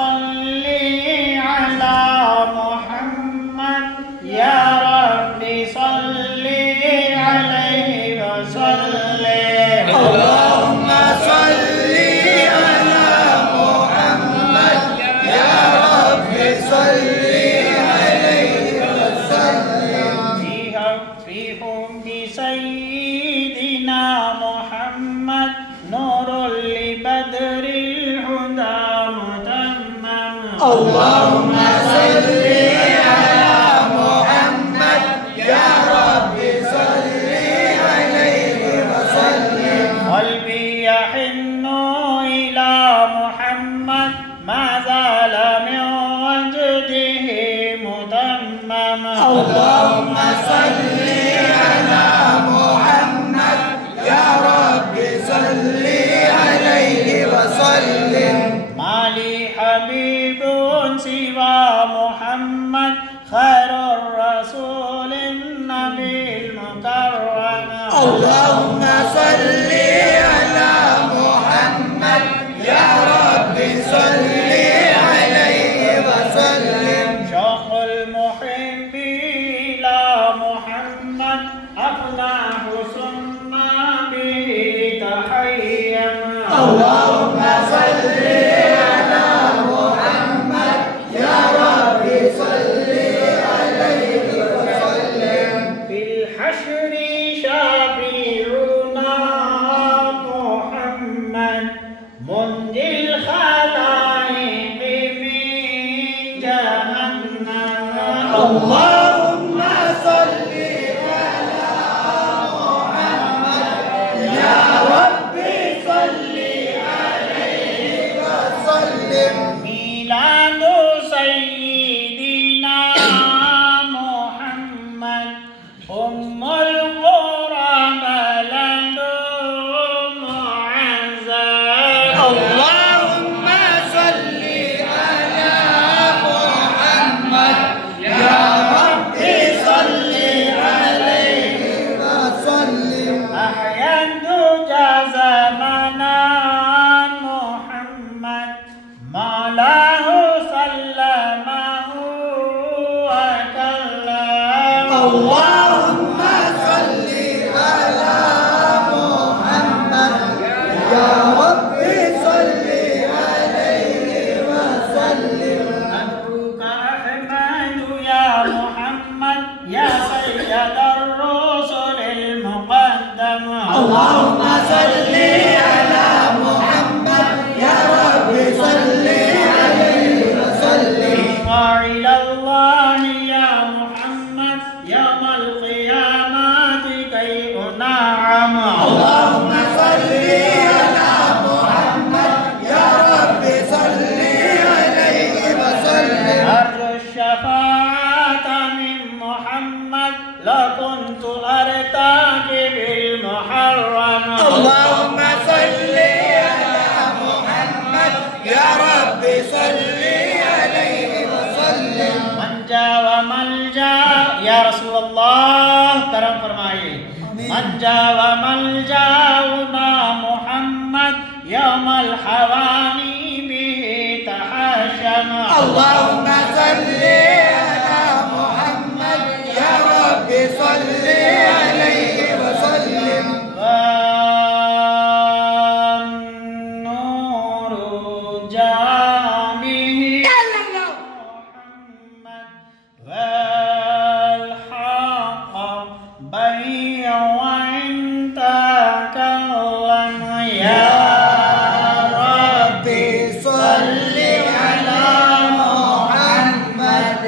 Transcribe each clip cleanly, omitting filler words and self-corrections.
صلي على محمد يا ربي صلي عليه وسلم. اللهم صل على محمد يا ربي صل عليه وسلم. في حب سيدنا محمد نور لبدر الهدى متمم. اللهم صل على محمد يا ربي صل عليه وسلم. قلبي يحن إلى محمد ما زال من وجده متمم. اللهم صل على محمد يا ربي صل عليه وسلم. ما لي حبيب سوى محمد خير الرسول النبي المكرم. اللهم صل على محمد يا ربي صل عليه وسلم. شوق المحب إلى محمد أفناه ثم به تحيم. اللهم صل على محمد يا ربي صل عليه وسلم. في الحشر شافعنا محمد منجي الخلائق من جهنم. اللهم صل على محمد يا ربي صل عليه وسلم. ميلاد سيدنا محمد أم القرى بلد معزز. اللهم صل على محمد يا ربي صل عليه وسلم. أحيا الدجى زمنا محمد ما له سلمه وكلم. اللهم صل على محمد يا ربي صل عليه وسلم. أدعوك أحمد يا محمد يا سيد الرسل المقدم. اللهم صل على محمد يا ربي صل عليه وسلم. إلى الله يا محمد يوم القيامة كي أنعم. اللهم صل على محمد يا ربي صل عليه وسلم. أرجو الشفاعة من محمد لكنت أرتقي بالمحرم. اللهم صل على محمد يا ربي صل عليه وسلم. منجا وملجا या रसूल अल्लाह करम फरमाइए। मंजा व मलजाउना मुहम्मद यौमल हवानी बिही तहशम। اللهم صل على محمد يا ربي صل عليه وسلم. والنور جامه محمد والحق بين وإن تكلم. يا ربي صل على محمد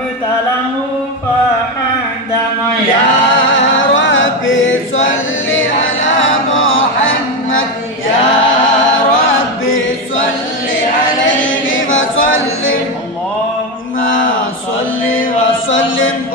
فابتلاه فحدم يا ربي صل على محمد يا ربي صل عليه وسلم اللهم صل وسلم